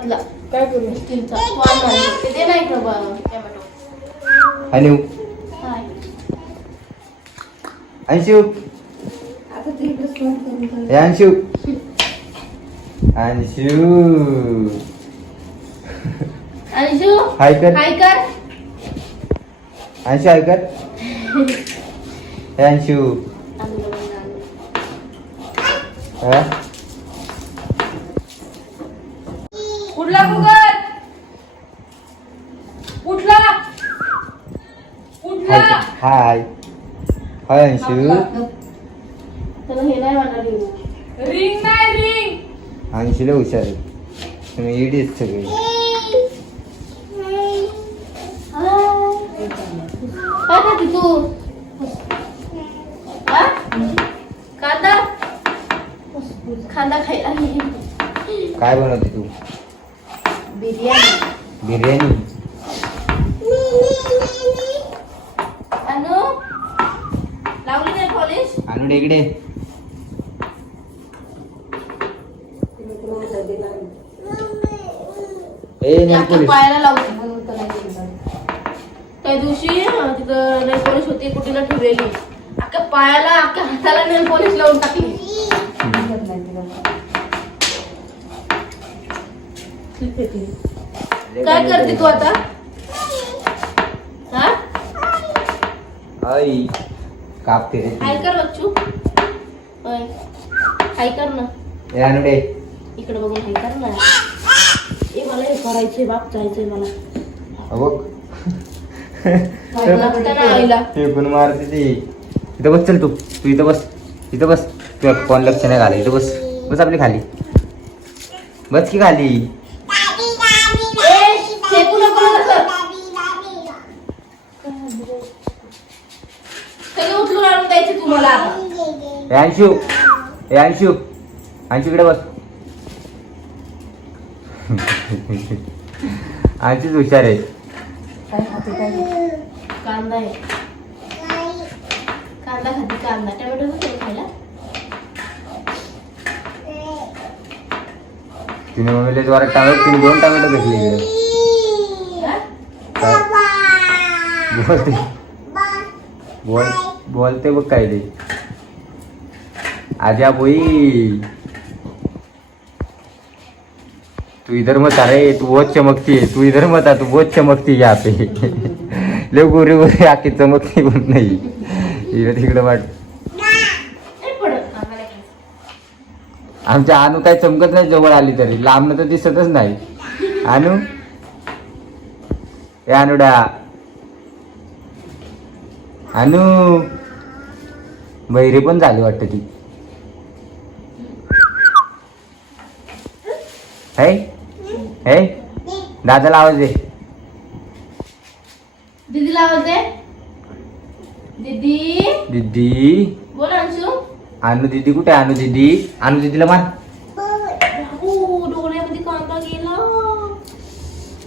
घरातला काय करू स्टीलचा वाल मारले ते नाही का टोमॅटो आणि हाय अंशू हे अंशू अंशू अंशू हाय कर हाय कर अंशू हाय कर हे अंशू हा कुठला कुकर कुठला कुठला हाय हाय अंशू त्याला हे नाही वाटणार रिंग नाही रिंग अंशूला हुशार आहे तुम्ही इडीच सगळे काय खाते तू हा? कांदा कांदा खायला काय बनवते तू बिर्याणी बिर्याणी अनु लावली नाही पॉलिश आणू इकडे ए ते नाही आपल्या पोलीस पायाला लावते त्या दिवशी तिथं नेल पॉलिश होती कुठीला ठेवलेली अख्ख्या पायाला अख्ख्या हाताला नेल पॉलिश लावून टाकली काय करते तू आता हा आई कापते रे काय कर बच्चू होय काय कर ना ए आणू दे इकडे बघून काय कर ना ए मला हे करायचंय बाप जायचंय मला बघ लागतं ना आईला फेकून मारते ती इथं बस चल तू तू इथं बस तू कोण लक्ष नाही घाला इथं बस बस आपली खाली बस की खाली ए फेकू नको ना तसं. सगळं उचलून आणून द्यायचे तुम्हाला आता ए अंशू इकडे बस अंशूच हुशार आहे कांदा आहे कांदा खाते कांदा टोमॅटो नको खायला तिने मम्मीला जोरात टोमॅटो तिने 2 टोमॅटो घेतले इकडे हा? बोलते बोलते बघ काय ते आजा बोई तू इधर मत आ रे तू बहुत चमकती है तू इधर मत आ तू बहुत चमकती है यहाँ पे ले गोरी गोरी आके चमकती पण नाही इकडे तिकडे वाट नाही पडत आम्हाला खायचं. आमच्या अनु काय चमकत नाही जवळ आली तरी लांबनं तर दिसतच नाही अनु ए अनुडा अनु बहिरी पण झाली वाटत ती हे दादाला आवाज दे दीदीला आवाज दे दीदी दीदी बोल अंशू अनु दीदी कुठे अनु दीदीला मान डोळ्यामध्ये कांदा गेला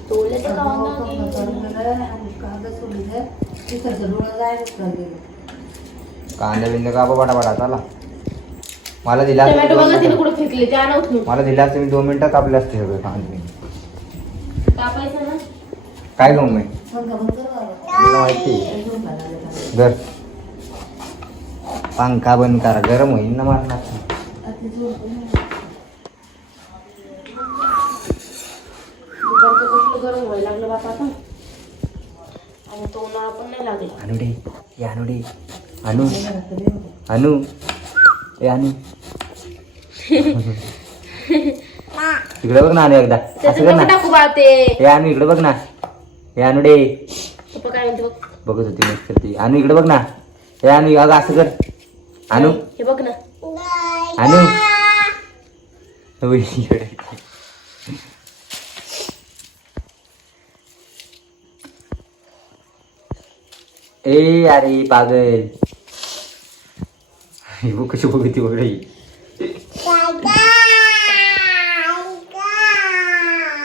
डोळ्यात कांदा बिंदा का बडा बडा चला मला दिला टोमॅटो बघा तिने कुठे फेकले ते आणा उचलून मला दिला असतं मी 2 मिनिटं कापले असते सगळं कांदे कापायचं ना काय घेऊ मी तुला माहिती घर पंखा बंद करा गरम होईल ना मारणार दुपारचं कसलं गरम व्हायला लागलं बापा आता आणि तो उन्हाळा पण नाही लागला आणू दे हे आणू दे आणू आणू ए आणू इकडे बघ ना आणू एकदा त्याचं असं कर नको ना टाकू बा ते हे आणू इकडे बघ ना हे आणू दे पप्पा काय म्हणते बघ बघत होती मस्त ती आणू इकडे बघ ना हे आणू अगं असं कर आणू हे बघ ना आणू होय, इकडे. ए अरे पागल ही बघ कशी बघती वगैरे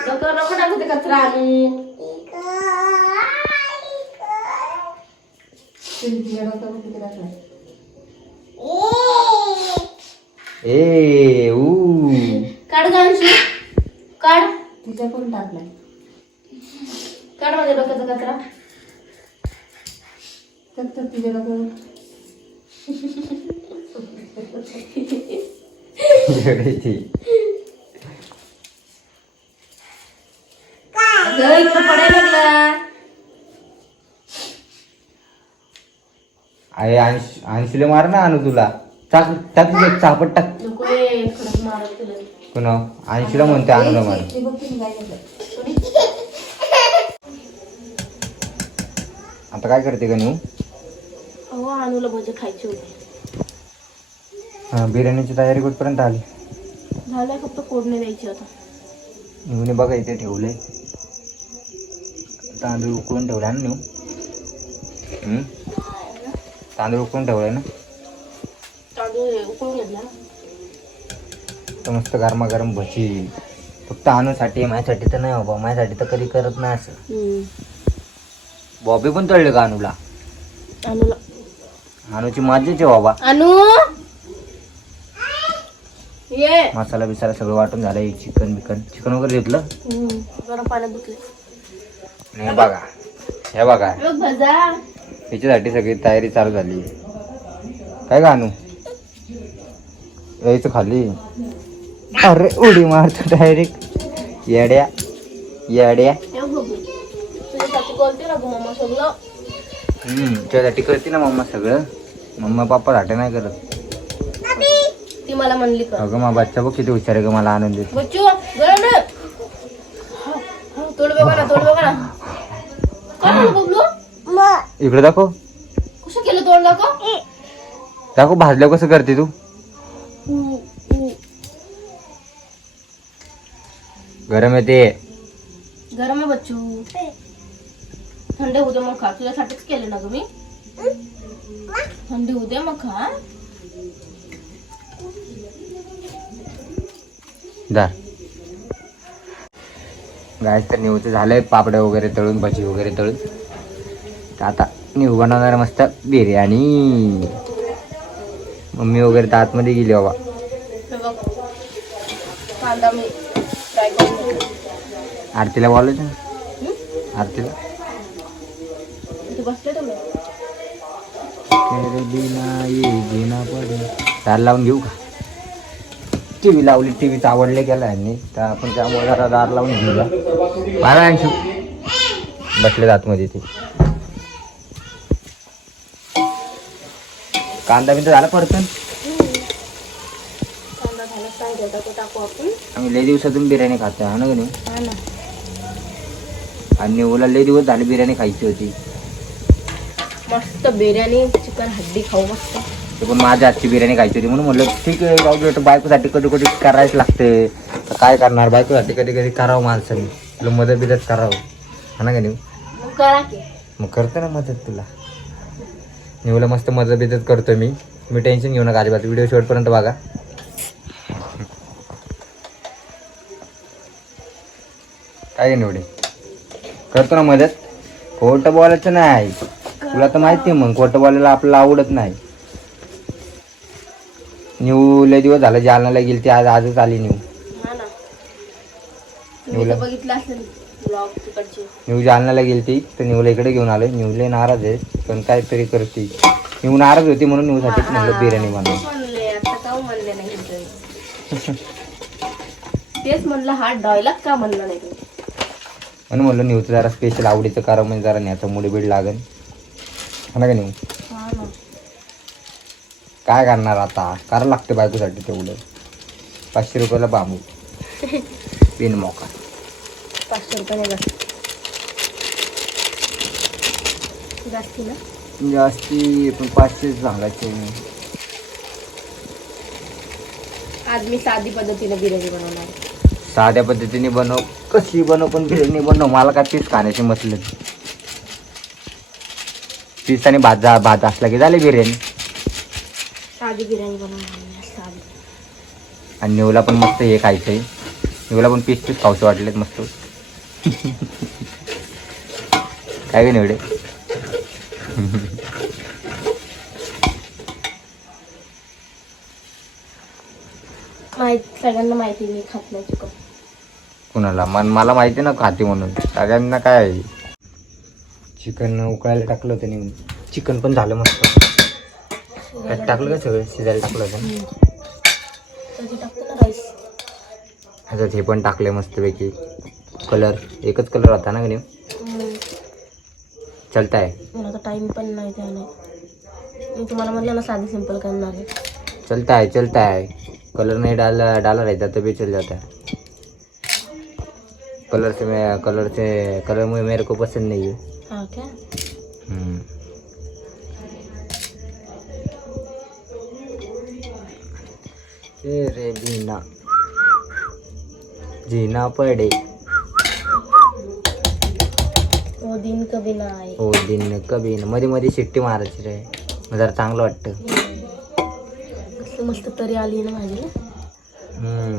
नको नको टाकू ते कचरा आणू ए ऊ काढ गांशी काढ तुझ्या कोण टाकलाय? काढ माझ्या डोक्याचा कचरा. तर तुझ्या डोक्यावर अगं, इकडं पडायला लागला. आहे अंशुले मार ना आणू तुला. टाक टाक एक चापट टाक. नको रे, खडक मारत तुला. पुन्हा अंशुला म्हणते आणूला मार. ते बघ तुम्ही काय घेतलं. आता काय करते का नेऊ? अहो अनुला भजे खायचे होते. हा, बिर्याणीची तयारी कुठपर्यंत आली? झालंय, फक्त फोडणी द्यायची आता. नेऊने बघा इथे ठेवलंय. तांदूळ उकळून ठेवलाय ना नेऊ? तांदूळ उकळून ठेवलाय ना? तांदूळ उकळून घेतला. तर मस्त गरमागरम भजी. फक्त आणूसाठी, माझ्यासाठी तर नाही बाबा. माझ्यासाठी तर कधी करत नाही असं. बॉबी पण तळले का अनुला? अनुला अनुची मजाच आहे बाबा. अनु ये. मसाला बिसाला सगळं वाटून झालंय. चिकन वगैरे घेतलं. गरम पाण्यात धुतले. हे बघा, हे बघा, बघ भजा. याच्यासाठी सगळी तयारी चालू झाली. काय का आणू यायचं खाली? अरे उडी मारतो डायरेक्ट. येड्या येड्या. हे बघ मी. तुझ्यासाठी बोलते ना गं मम्मा सगळं. तुझ्यासाठी करते ना मम्मा सगळं. मम्मा पप्पा साठी नाही करत. ती मला म्हणली का? अगं मा बच्चा बघ किती हुशार आहे ग, मला आनंद देतो. बच्चू गरम रे. तोड बघा ना, तोड बघा ना. काय बोलू बबलू? इकडे दाखव. कसं केलं तोड दाखव. दाखव भाजल्या कसं करते तू. गरम येते. गरम आहे बच्चू. थंड होऊ दे मग खा. तुझ्यासाठीच केलं ना ग मी. थंडी होऊ दे मग खा. गायस तर निवचं झालंय. पापड्या वगैरे तळून, भजी वगैरे तळून. तर आता निव बनवणार मस्त बिर्याणी. मम्मी वगैरे तर आतमध्ये गेली बाबा. हे बघ, कांदा मी फ्राय करून घेतला. आरतीला बोलायचं ना. आरतीला इथे बसले तुम्ही. दार लावून घेऊ का? टीव्ही लावली. टीव्हीचा आवडले गेला यांनी, तर आपण त्यामुळे जरा दार लावून घेऊया. मला अंशू बसले आतमध्ये ते. कांदा बिंदा झाला परतून. कांदा झाला फ्राय होता, तो टाकू आपण. आम्ही लय दिवसातून बिर्याणी खातो हा ना गं. हा ना. आणि निवला लय दिवस झाले बिर्याणी खायची होती. मस्त बिर्याणी, चिकन हड्डी खाऊ मस्त. ते पण माझ्या हातची बिर्याणी खायची होती म्हणून म्हणलं ठीक आहे जाऊ. बायकोसाठी कधी कधी करायच लागते. तर काय करणार, बायकोसाठी कधी कधी करावं माणसाने. तुला मदत बिदत करावं हा ना का नेऊ? मग करा की. मग करतो ना मदत तुला. निवला मस्त मदत बिदत करतो मी. तुम्ही टेन्शन घेऊ नका अजिबात. व्हिडिओ शेवटपर्यंत बघा. काय निवडे करतो ना मदत. खोटं बोलायचं नाही. तुला तर माहिती आहे मग खोटं बोलायला आपल्याला आवडत नाही. न्यू लय दिवस झालं जालन्याला गेली ती. आजच आली न्यू. हा ना. तुम्ही तर बघितलं असेल ब्लॉग तिकडचे. न्यू जालन्याला गेली ती, तर न्यूला इकडे घेऊन आलोय. न्यूला नाराज आहे पण काहीतरी करते. न्यू नाराज होती म्हणून न्यूसाठी म्हणलं बिर्याणी बनव. म्हणले आता का म्हणले नाही तुम्ही? तेच म्हणलं हा डायलॉग का म्हणलं नाही तुम्ही? म्हणून म्हणलं न्यूचं जरा स्पेशल आवडीचं कारण म्हणजे जरा न्याचं मुडी बीड लागेल हा ना का न्यू? हा ना. काय करणार आता, करायला लागते बायकोसाठी तेवढं. 500 रुपयाला बांबू बिन मोका. 500 रुपये नाही जास्ती ना. जास्ती पण 500 सांगायचे. आज मी साधी पद्धतीने बिर्याणी बनवणार. साध्या पद्धतीने बनव, कशी बनव पण बिर्याणी बनव. मला काय पीस खाण्याची मसले. पीस आणि भात असला की झाली बिर्याणी. साधी बिर्याणी बनवणार साधी. आणि निवला पण मस्त हे खायचंय. निवला पण पीस खाऊचे वाटलेत मस्त. काय गे निवडे. सगळ्यांना माहिती मी खात नाही चिकन. कुणाला मला माहिती ना खाते म्हणून, सगळ्यांना काय आहे. चिकन उकळायला टाकलं होतं नेऊन. चिकन पण झालं मस्त. त्यात टाकलं का सगळं शिजायला टाकलं होतं. कधी टाकतो ना राईस. ह्याच्यात हे पण टाकले मस्तपैकी. कलर एकच कलर होता ना नेऊ. चलता आहे. मला तर टाइम पण नाही त्याने. मी तुम्हाला म्हटलं ना साधी सिंपल करणार आहे. चलता है. कलर नहीं डाला रहता तभी चल जाता है. कलर में मेरे को पसंद नहीं है. हाँ क्या? तेरे बिना जीना पड़े. वो दिन कभी ना आए. हो दिन कभी ना. मध्ये मध्ये शिट्टी मारायची रे, मग जरा चांगलं वाटतं. कसं मस्त तरी आली ना माझी.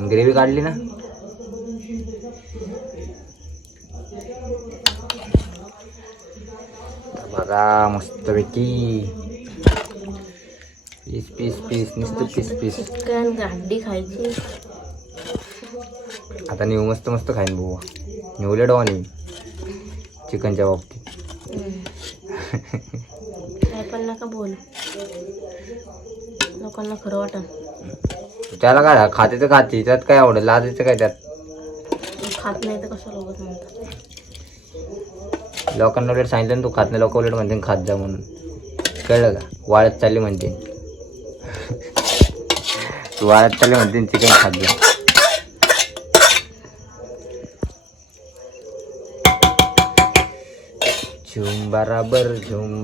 ग्रेव्ही काढली ना. बघा मस्तपैकी पीस नुसतं पीस. चिकन गाडी खायची. आता निव मस्त खाईन बुवा. निवले डॉनी चिकनच्या बाबतीत. काय पण नका बोल, लोकांना खरं वाटन. त्याला काय खाते तर खाते, त्यात काय आवडेल, लाजायचं काय त्यात. खात नाही तर कसं लोक म्हणतात. लोकांना उलट सांगितलं ना तू खात नाही, लोक उलट म्हणते खात जा म्हणून. कळलं का? वाळत चालली म्हणते. तू वाळत चालली म्हणते चिकन खात जा. झूम बराबर झूम.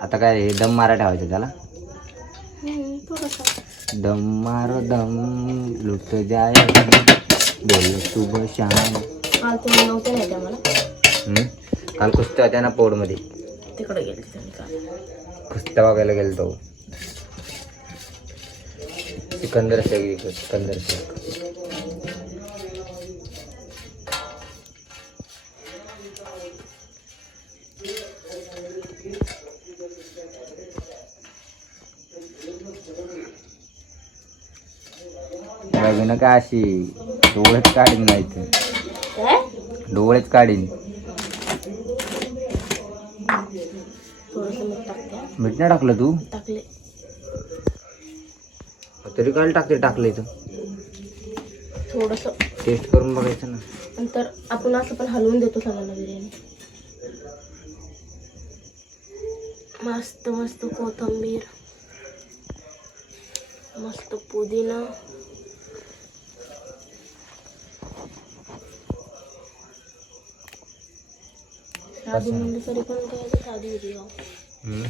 आता काय हे दम मारा ठेवायचं त्याला. थोडंसं दम मारो दम लुट जाए बोल सुबह शाम. काल तुम्ही नव्हते नाही त्या मला. काल कुस्त्या होत्या ना पोडमध्ये, तिकडे गेले तुम्ही काल. कुस्त्या बघायला गेलो तो. सिकंदर शेख. बघ का अशी डोळेच काढीन नाही तर. काय? डोळेच काढीन. थोडंसं मीठ टाकते. मीठ नाही टाकलं तू? टाकले. तरी काय टाकलं इथं. थोडंसं टेस्ट करून बघायचं ना. नंतर आपण असं पण हलवून देतो सगळ्यांना बिर्याणी. मस्त कोथिंबीर, मस्त पुदिना. साधी म्हणलं तरी पण काय साधी बिर्याणी.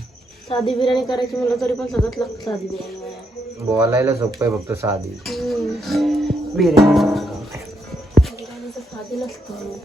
साधी बिर्याणी करायची म्हणलं तरी पण सगळंच लागतं साधी बिर्याणी. बोलायला सोपं आहे फक्त साधी बिर्याणी तर साधी नसतं.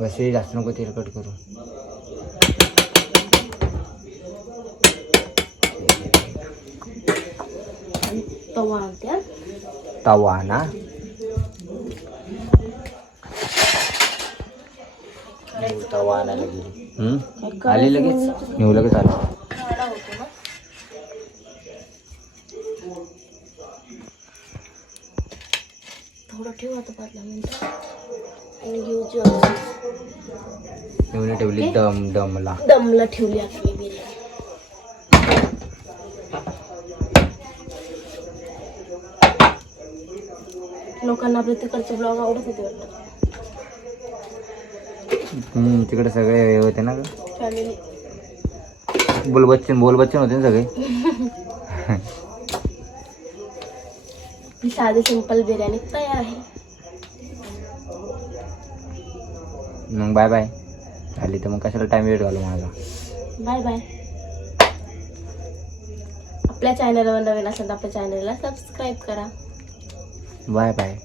वैसे जास्त नको तेलकट करू. तवा आणते. तवा ना. तवा आणायला गेली. आली लगेच. नेऊ लगेच आलं. थोडं ठेव आता 5 मिनिटं आणि घेऊ. नेऊन ठेवली दमला ठेवली आता मी बिर्याणी. लोकांना आपल्या तिकडचे ब्लॉग आवडत होते वाटतं. तिकडे सगळे हे होते ना ग. फॅमिली. बोल बच्चन होते ना सगळे. ही साधी सिंपल बिर्याणी तयार आहे. मग बाय बाय. आली तर मग कशाला टाइम वेट घालू माझा. Bye bye. आपल्या चॅनलवर नवीन असेल तर आपल्या चॅनलला सबस्क्राईब करा. Bye bye.